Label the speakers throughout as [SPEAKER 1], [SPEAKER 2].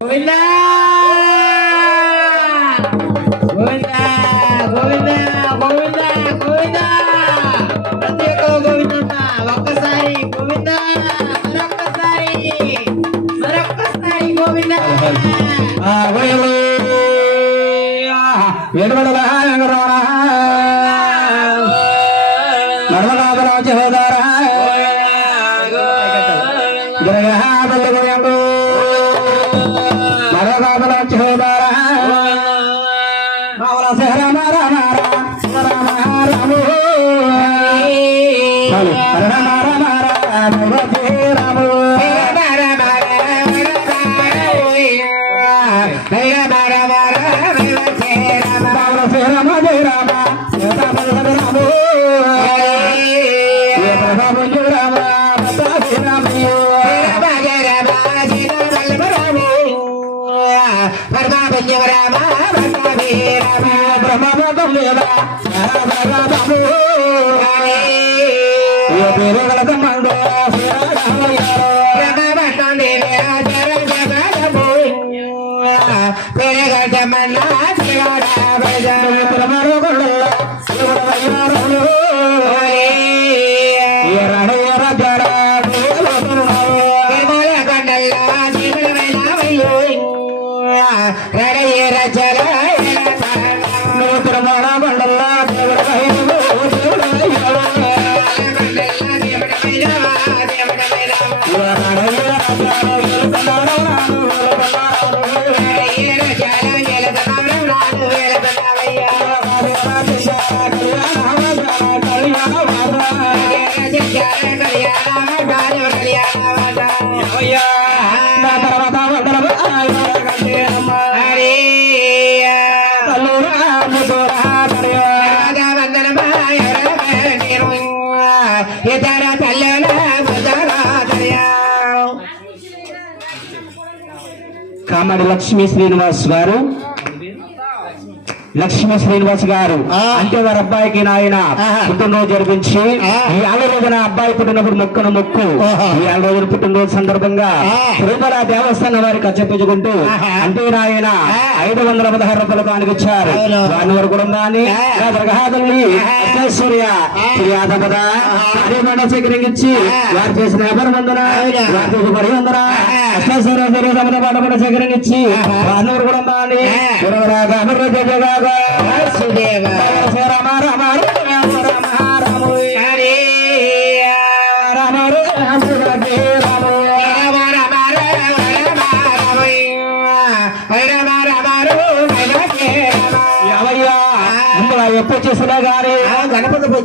[SPEAKER 1] గోవిందా! గోవిందా గోవిందా గోవిందా గోవిందా! ప్రతి ఒక్క గోవిందన్న ఒక్కసారి గోవిందా మరొక్కసారి మరొక్కసారి గోవిందా! ఇతర
[SPEAKER 2] కామడి లక్ష్మీ శ్రీనివాస్ గారు. లక్ష్మీ శ్రీనివాస్ గారు. అంటే వారి అబ్బాయికి నాయన. పుట్టినరోజు జరిపించి. ఈ ఆల రోజున అబ్బాయి పుట్టినప్పుడు మొక్కను మొక్కు. ఈ ఆల రోజున పుట్టినరోజు సందర్భంగా. తిరుమల దేవస్థానం వారికి అచ్చపించుకుంటూ. అంటే నాయన. ఐదు వందల పదహారు రూపాయలు
[SPEAKER 1] అవును.
[SPEAKER 2] వారి వారి కుటుంబాన్ని. కార్యమండ. వారు చేసిన వ్యాపారం వందన. వారి చేసిన పని వందన సేకరించి
[SPEAKER 1] ఆహా.
[SPEAKER 2] వారి కుటుంబాన్ని
[SPEAKER 1] ఆ.
[SPEAKER 2] గురవరాగా అమరజగాగా
[SPEAKER 1] వాసుదేవ.
[SPEAKER 2] రామ రామ రామ రామ రామ
[SPEAKER 1] హరి
[SPEAKER 2] రామ రామ రామ ఎప్పుడు చేసినా గానీ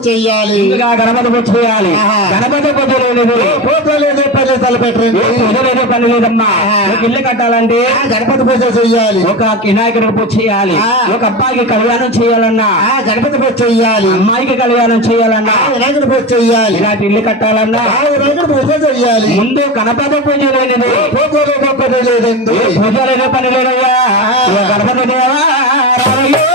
[SPEAKER 1] చెయ్యాలి.
[SPEAKER 2] ఇంకా గణపతి పూజ చేయాలి. గణపతి పూజ లేదు
[SPEAKER 1] పూజ లేదు పల్లె తలపెట్టండి
[SPEAKER 2] పూజ లేదు పని లేదమ్మా. ఒక ఇల్లు కట్టాలంటే
[SPEAKER 1] గణపతి పూజ చెయ్యాలి.
[SPEAKER 2] ఒక వినాయకుడికి పూజ చేయాలి. ఒక అబ్బాయికి కళ్యాణం చేయాలన్నా.
[SPEAKER 1] ఆ గణపతి పూజ చెయ్యాలి.
[SPEAKER 2] అమ్మాయికి కళ్యాణం చేయాలన్నా.
[SPEAKER 1] వినాయకుడి పూజ చెయ్యాలి.
[SPEAKER 2] ఇలాంటి ఇల్లు కట్టాలన్నా.
[SPEAKER 1] ఆ వినాయకుడి పూజ చెయ్యాలి.
[SPEAKER 2] ముందు గణపతి పూజ లేనిది.
[SPEAKER 1] పూజ లేదు పని లేదండి.
[SPEAKER 2] పూజ లేని పని లేదయ్యా. గణపతి దేవా రామయ్యో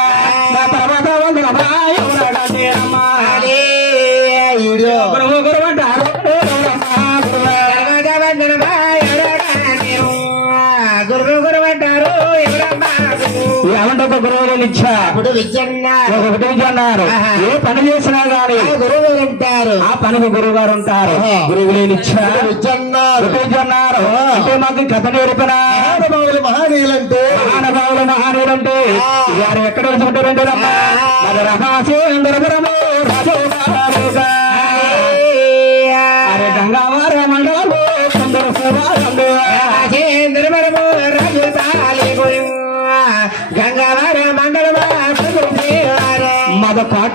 [SPEAKER 1] ఇప్పుడు
[SPEAKER 2] ఒకటి విద్య అన్నారు
[SPEAKER 1] ఆహా.
[SPEAKER 2] ఏ పని చేసినా గాని
[SPEAKER 1] గురువు గారు ఉంటారు
[SPEAKER 2] ఆ పనికి గురువు గారు ఉంటారు. గురువు ఒకటి విద్య అన్నారు. అంటే మాకు కథ నేర్పిన.
[SPEAKER 1] మహానుభావులు మహనీయులంటే.
[SPEAKER 2] మహానుభావులు మహానీయులంటే. వారు ఎక్కడ వెళ్తుంటారంటే రమ్మ
[SPEAKER 1] ఆ.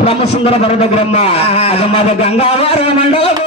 [SPEAKER 2] మద పాట్రమ్మ సుందర భర దగ్గరమ్మ
[SPEAKER 1] ఆ.
[SPEAKER 2] అది మద గంగావార మండలము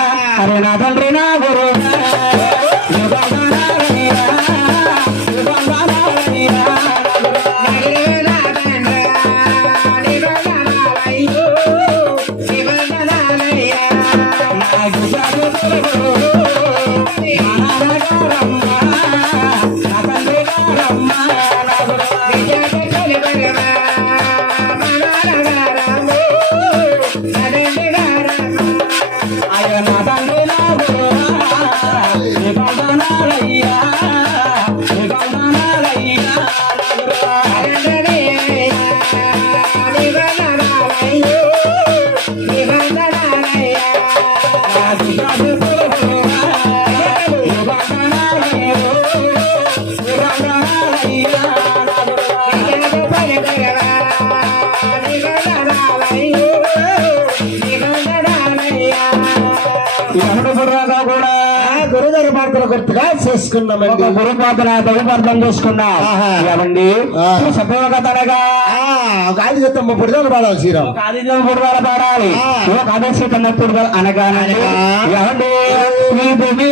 [SPEAKER 2] అరే నా తండ్రి నా గురువు
[SPEAKER 1] చేసుకున్నామండి.
[SPEAKER 2] తగుపార్థం చేసుకున్నాం. ఏమండి?
[SPEAKER 1] ఆ, ఒక ఆది చెత్తమ్మ పుడిదాలు పాడాలి శ్రీరామ్.
[SPEAKER 2] ఒక ఆదిత్యం పుడవాల పాడాలి.
[SPEAKER 1] ఆ.
[SPEAKER 2] ఒక ఆదర్శ కన్నప్పుడు అనగా
[SPEAKER 1] అనగా.
[SPEAKER 2] ఏమండి? మీ భూమి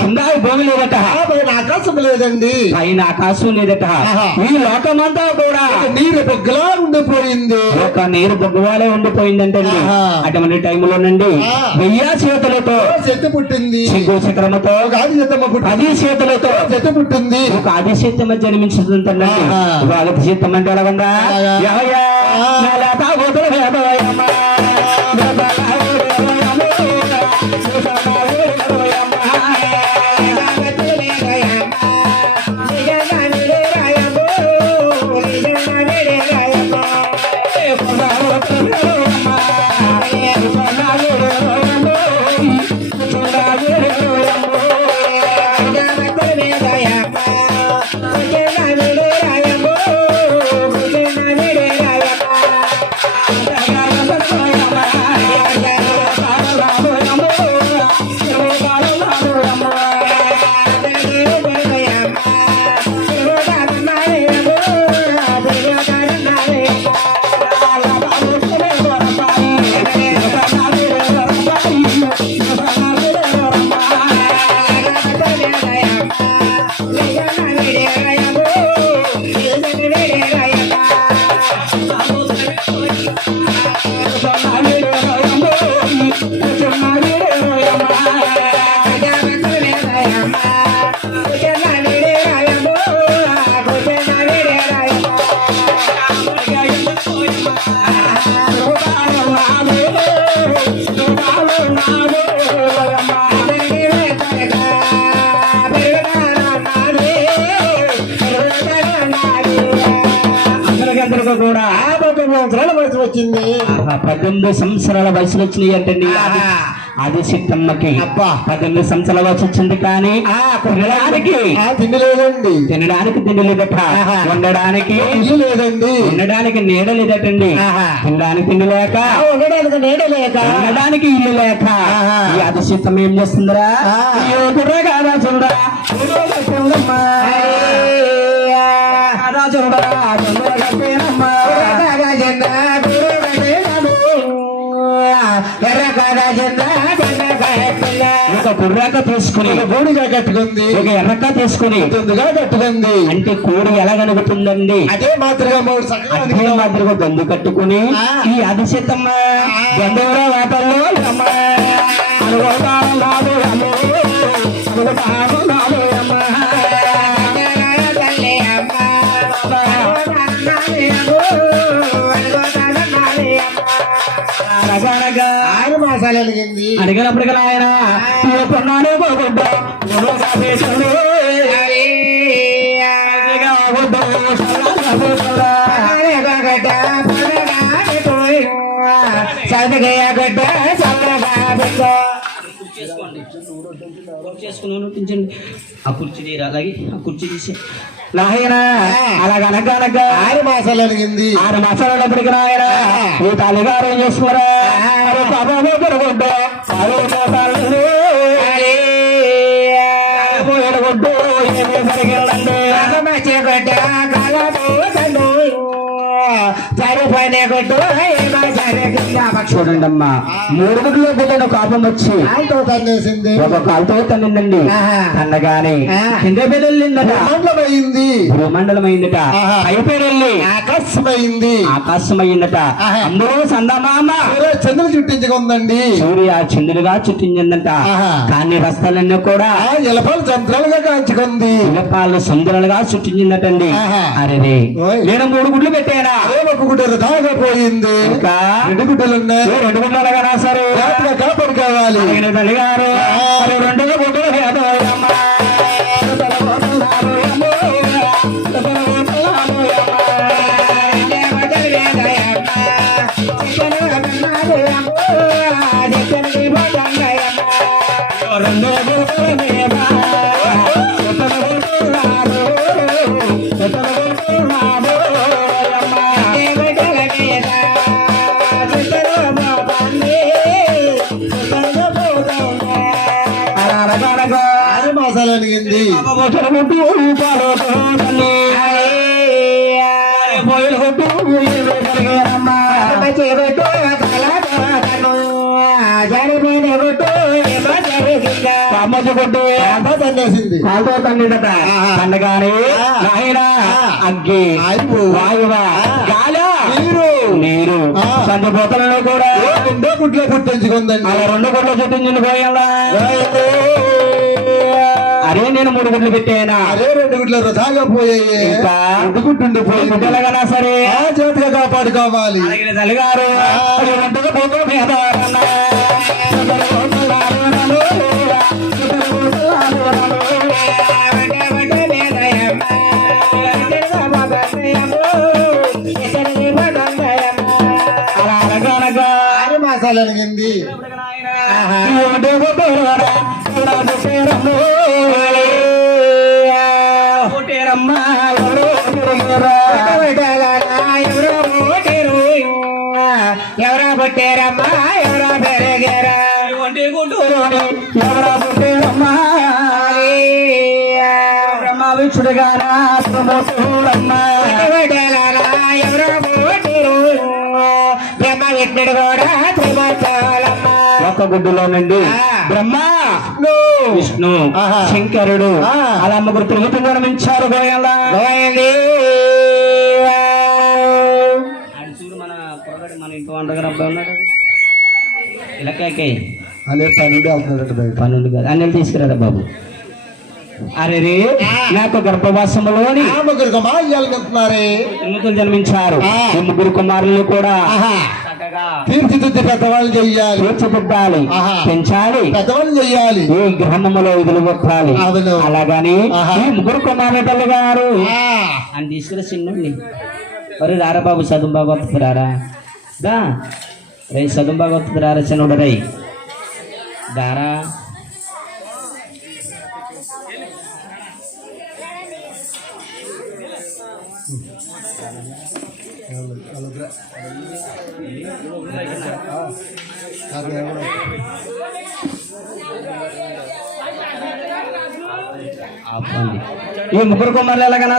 [SPEAKER 2] కింద భూమి లేదట
[SPEAKER 1] పైన ఆకాశం లేదండి.
[SPEAKER 2] పైన ఆకాశం లేదట. ఈ లోకమంతా కూడా
[SPEAKER 1] నీరు బొగ్గలా ఉండిపోయింది.
[SPEAKER 2] ఒక నీరు బొగ్గువాలే ఉండిపోయిందంటే. అటువంటి టైంలో నుండి
[SPEAKER 1] ఆ.
[SPEAKER 2] వెయ్యి చేతులతో
[SPEAKER 1] చెట్టు పుట్టింది.
[SPEAKER 2] సింగు చక్రముతో పది చేతులతో
[SPEAKER 1] చెట్టు పుట్టింది.
[SPEAKER 2] ఒక ఆదిశీతమ జన్మించుతుందండి
[SPEAKER 1] ఆహా.
[SPEAKER 2] వాళ్ళకి శీతం అంటే ఎలాగుందా?
[SPEAKER 1] అలాగా.
[SPEAKER 3] వచ్చింది
[SPEAKER 2] పద్దెనిమిది సంవత్సరాల వయసులో వచ్చినాయి అంటండి. అది సిద్ధమ్మకి
[SPEAKER 3] అబ్బా.
[SPEAKER 2] పద్దెనిమిది సంవత్సరాల వయసు వచ్చింది కానీ తినడానికి.
[SPEAKER 3] తిండి లేదండి.
[SPEAKER 2] తినడానికి తిండి లేదట. ఉండడానికి
[SPEAKER 3] లేదండి.
[SPEAKER 2] ఉండడానికి నీడ లేదటండి. తినడానికి తిండి లేక.
[SPEAKER 3] ఉండడానికి నీడ లేక.
[SPEAKER 2] ఉండడానికి ఇల్లు లేక. ఈ అధిశీతం ఏం చేస్తుందిరా? కాదా చూడరా చూడమ్మా. కాదా చూడరా ఒక కుర్రాక తీసుకుని
[SPEAKER 3] బూడిగా కట్టుకుంది.
[SPEAKER 2] ఒక ఎర్రక్క తీసుకుని
[SPEAKER 3] తొందుగా కట్టుకుంది.
[SPEAKER 2] అంటే కోడి ఎలా కనుగుతుందండి
[SPEAKER 3] అదే మాత్రగా మూడు
[SPEAKER 2] అదే మాదిరిగా దొందు కట్టుకుని. ఈ అధిశతమ్మ గంధవర వాటల్లో అమ్మ. అనుగోటాలు
[SPEAKER 3] వెలిగింది
[SPEAKER 2] అడిగినప్పటికీ ఆయన పోగొడ్డ వేసాడు ఆ కుర్చీ తీరు అలాగే ఆ కుర్చీ తీసి నాయన అలాగనగనగా
[SPEAKER 3] ఆరు మాసాలు వెలిగింది
[SPEAKER 2] ఆరు మాసాలప్పటికి నాయన ఈ తల్లిగారు ఏం చేస్తున్నారా? బాబా పెరగొడ్డ పోయడగొడ్డు ఏమి జరిగిందండి చూడండి అమ్మా మూడు గుడ్లు గుడ్లను కాపం వచ్చి ఒక కాలుతో తన్నిందండి. తన్నగాని. కింద పెళ్ళిందట
[SPEAKER 3] మండలమైంది
[SPEAKER 2] భూమండలం అయిందట
[SPEAKER 3] ఆహా.
[SPEAKER 2] అయిపోయి
[SPEAKER 3] ఆకాశమైంది.
[SPEAKER 2] ఆకాశం అయిందట
[SPEAKER 3] ఆహా.
[SPEAKER 2] అందరూ సందమామ.
[SPEAKER 3] చంద్రులు చుట్టించుకుందండి.
[SPEAKER 2] సూర్య చంద్రులుగా చుట్టించిందంట. కానీ రస్తాలన్నీ కూడా
[SPEAKER 3] ఎలపలు చంద్రాలుగా కాంచుకుంది
[SPEAKER 2] ఇలపాలు సుందరలుగా చుట్టించిందటండి. అరే. నేను మూడు గుడ్లు పెట్టానా?
[SPEAKER 3] ఒక గుడ్డ దాగా పోయింది.
[SPEAKER 2] ఇంకా?
[SPEAKER 3] రెండు గుడ్డలు ఉన్నాయి
[SPEAKER 2] రెండు గుడ్లు అనగా రాశారు?
[SPEAKER 3] జాగ్రత్తగా కాపాడు కావాలి.
[SPEAKER 2] రెండు గుడ్లు అమ్మచ్చు కొట్టు
[SPEAKER 3] తన్నేసింది
[SPEAKER 2] కాలుతో. తండగానే. నాయన. అగ్గి. వాయువ. గాల
[SPEAKER 3] నీరు.
[SPEAKER 2] కూడా
[SPEAKER 3] రెండో గుడ్లో పుట్టించుకుందండి
[SPEAKER 2] అలా రెండు గుడ్లు చుట్టించుని పోయాలా అరే నేను మూడు గుడ్లు పెట్టానా
[SPEAKER 3] అరే రెండు గుడ్లు వృధాగా పోయాయి? రెండు గుడ్డు
[SPEAKER 2] గుడ్డలగనా సరే
[SPEAKER 3] ఆ చేతిగా కాపాడుకోవాలి
[SPEAKER 2] తల్లిగారు కావాలనిగింది ఎవరా తిరిగిరా?
[SPEAKER 1] ఎవరో పుట్టారమ్మా ఎవరో పెరిగారా
[SPEAKER 2] ఎవరా పుట్టారమ్మా కొట్టేరువాడా, ఎవరు కొట్టేరమ్మా? బ్రహ్మ విక్షుడుగానా ఒక్క గుడ్డులోనండి.
[SPEAKER 1] ఆ.
[SPEAKER 2] బ్రహ్మ విష్ణు.
[SPEAKER 3] ఆహా.
[SPEAKER 2] శంకరుడు. అలా ముగ్గురు తిరుగుతూ జన్మించారు గోయల. మన పొరగడి మన ఇంటి ఉన్నాడు.
[SPEAKER 3] అనే
[SPEAKER 2] పన్నెండు కాదు. బాబు? అరే రే నాకు గర్భవాసములోని
[SPEAKER 3] ఆ ముగ్గురు
[SPEAKER 2] జన్మించారు. ముగ్గురు కుమారులు కూడా
[SPEAKER 3] తీర్చిదిద్ది పెద్దవాళ్ళు చెయ్యాలి.
[SPEAKER 2] తీర్చిదిద్దాలి. పెంచాలి.
[SPEAKER 3] పెద్దవాళ్ళు చెయ్యాలి.
[SPEAKER 2] ఈ గ్రహణములో విధులు కొట్టాలి
[SPEAKER 3] అవును.
[SPEAKER 2] అలాగని ముగ్గురు కుమారుల గారు.
[SPEAKER 3] ఆ,
[SPEAKER 2] అని తీసుకురా చిన్నండి ఒరే రారా బాబు చదువు బాగా వస్తుంది రారా దా. రే చదువు బాగా రారా చిన్నోడు రై దారా. ఆపండి ఈ ముగ్గురు కుమారులు ఎలాగైనా